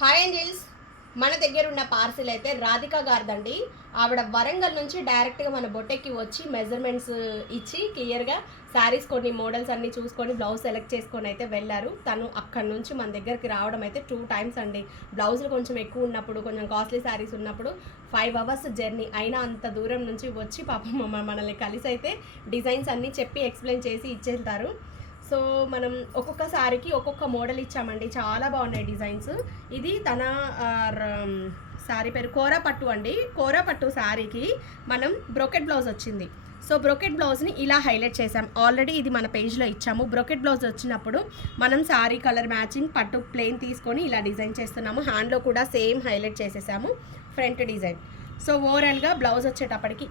Hi angels, మన దగ్గర ఉన్న పార్సిల్ అయితే రాధిక గారిదండి. ఆవిడ వరంగల్ నుంచి డైరెక్ట్గా మన బొట్టెక్కి వచ్చి మెజర్మెంట్స్ ఇచ్చి క్లియర్గా శారీస్ కొన్ని మోడల్స్ అన్నీ చూసుకొని బ్లౌజ్ సెలెక్ట్ చేసుకొని అయితే వెళ్ళారు. తను అక్కడి నుంచి మన దగ్గరికి రావడం అయితే 2 times అండి. బ్లౌజులు కొంచెం ఎక్కువ ఉన్నప్పుడు, కొంచెం కాస్ట్లీ శారీస్ ఉన్నప్పుడు 5 hours జర్నీ అయినా అంత దూరం నుంచి వచ్చి పాపం మనల్ని కలిసి అయితే డిజైన్స్ అన్నీ చెప్పి ఎక్స్ప్లెయిన్ చేసి ఇచ్చేస్తారు. సో మనం ఒక్కొక్క శారీకి ఒక్కొక్క మోడల్ ఇచ్చామండి. చాలా బాగున్నాయి డిజైన్స్. ఇది తన శారీ పేరు కోరా పట్టు అండి. కోరా పట్టు శారీకి మనం బ్రోకెట్ బ్లౌజ్ వచ్చింది. సో బ్రోకెట్ బ్లౌజ్ని ఇలా హైలైట్ చేసాం. ఆల్రెడీ ఇది మన పేజ్లో ఇచ్చాము. బ్రోకెట్ బ్లౌజ్ వచ్చినప్పుడు మనం శారీ కలర్ మ్యాచింగ్ పట్టు ప్లెయిన్ తీసుకొని ఇలా డిజైన్ చేస్తున్నాము. హ్యాండ్లో కూడా సేమ్ హైలైట్ చేసేసాము ఫ్రంట్ డిజైన్. సో ఓవరాల్గా బ్లౌజ్ వచ్చేటప్పటికి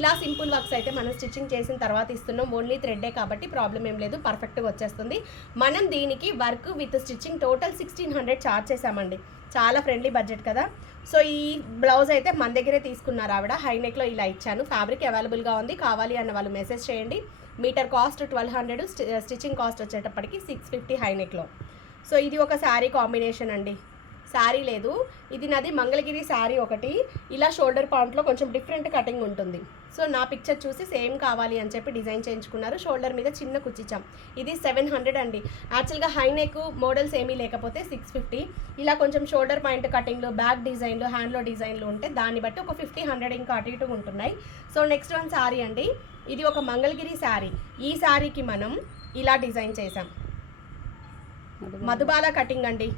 ఇలా సింపుల్ వర్క్స్ అయితే మనం స్టిచ్చింగ్ చేసిన తర్వాత ఇస్తున్నాం. ఓన్లీ థ్రెడ్డే కాబట్టి ప్రాబ్లం ఏం లేదు, పర్ఫెక్ట్గా వచ్చేస్తుంది. మనం దీనికి work with stitching total 1600 charge చేసామండి. చాలా ఫ్రెండ్లీ బడ్జెట్ కదా. సో ఈ బ్లౌజ్ అయితే మన దగ్గరే తీసుకున్నారు ఆవిడ. హైనెక్లో ఇలా ఇచ్చాను. ఫ్యాబ్రిక్ అవైలబుల్గా ఉంది. కావాలి అన్న వాళ్ళు మెసేజ్ చేయండి. మీటర్ కాస్ట్ 1200, స్టిచ్చింగ్ కాస్ట్ వచ్చేటప్పటికి 650 హైనెక్లో. సో ఇది ఒక శారీ కాంబినేషన్ అండి. శారీ లేదు, ఇది నాది మంగళగిరి శారీ ఒకటి. ఇలా షోల్డర్ పాయింట్లో కొంచెం డిఫరెంట్ కటింగ్ ఉంటుంది. సో నా పిక్చర్ చూసి సేమ్ కావాలి అని చెప్పి డిజైన్ చేయించుకున్నారు. షోల్డర్ మీద చిన్న కుచ్చిచ్చాం. ఇది 700 అండి. యాక్చువల్గా హై నెక్ మోడల్స్ ఏమీ లేకపోతే 650. ఇలా కొంచెం షోల్డర్ పాయింట్ కటింగ్లు, బ్యాక్ డిజైన్లు, హ్యాండ్లో డిజైన్లు ఉంటే దాన్ని బట్టి ఒక 50-100 ఇంకా అటు ఇటు ఉంటున్నాయి. సో నెక్స్ట్ వన్ శారీ అండి. ఇది ఒక మంగళగిరి శారీ. ఈ శారీకి మనం ఇలా డిజైన్ చేసాం. మధుబాల కటింగ్ అండి.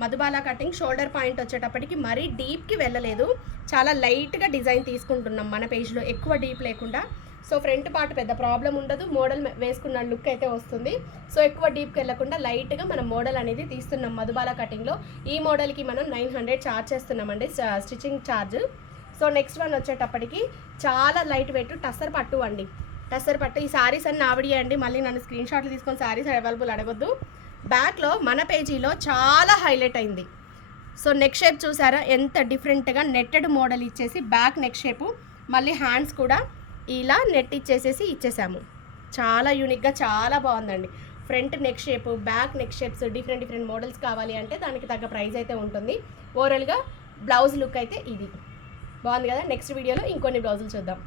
మధుబాల కటింగ్. షోల్డర్ పాయింట్ వచ్చేటప్పటికి మరీ డీప్కి వెళ్ళలేదు. చాలా లైట్గా డిజైన్ తీసుకుంటున్నాం మన పేజ్లో, ఎక్కువ డీప్ లేకుండా. సో ఫ్రంట్ పార్ట్ పెద్ద ప్రాబ్లం ఉండదు. మోడల్ వేసుకున్న లుక్ అయితే వస్తుంది. సో ఎక్కువ డీప్కి వెళ్ళకుండా లైట్గా మనం మోడల్ అనేది తీస్తున్నాం మధుబాల కటింగ్లో. ఈ మోడల్కి మనం 900 ఛార్జ్ చేస్తున్నామండి stitching charge. So next one వచ్చేటప్పటికి చాలా లైట్ వెయిట్ టస్సర్ పట్టు అండి. టస్సర్ పట్టు. ఈ శారీస్ అన్నీ ఆవిడే అండి. మళ్ళీ నన్ను స్క్రీన్ షాట్లు తీసుకొని శారీస్ అవైలబుల్ అడగొద్దు. బ్యాక్లో మన పేజీలో చాలా హైలైట్ అయింది. సో నెక్ షేప్ చూసారా ఎంత డిఫరెంట్గా నెట్టెడ్ మోడల్ ఇచ్చేసి బ్యాక్ నెక్ షేపు, మళ్ళీ హ్యాండ్స్ కూడా ఇలా నెట్ ఇచ్చేసాము. చాలా యూనిక్గా చాలా బాగుందండి. Front neck shape, back neck shapes, different models కావాలి అంటే దానికి తగ్గ ప్రైస్ అయితే ఉంటుంది. ఓవరాల్గా బ్లౌజ్ లుక్ అయితే ఇది బాగుంది కదా. నెక్స్ట్ వీడియోలో ఇంకొన్ని బ్లౌజులు చూద్దాం.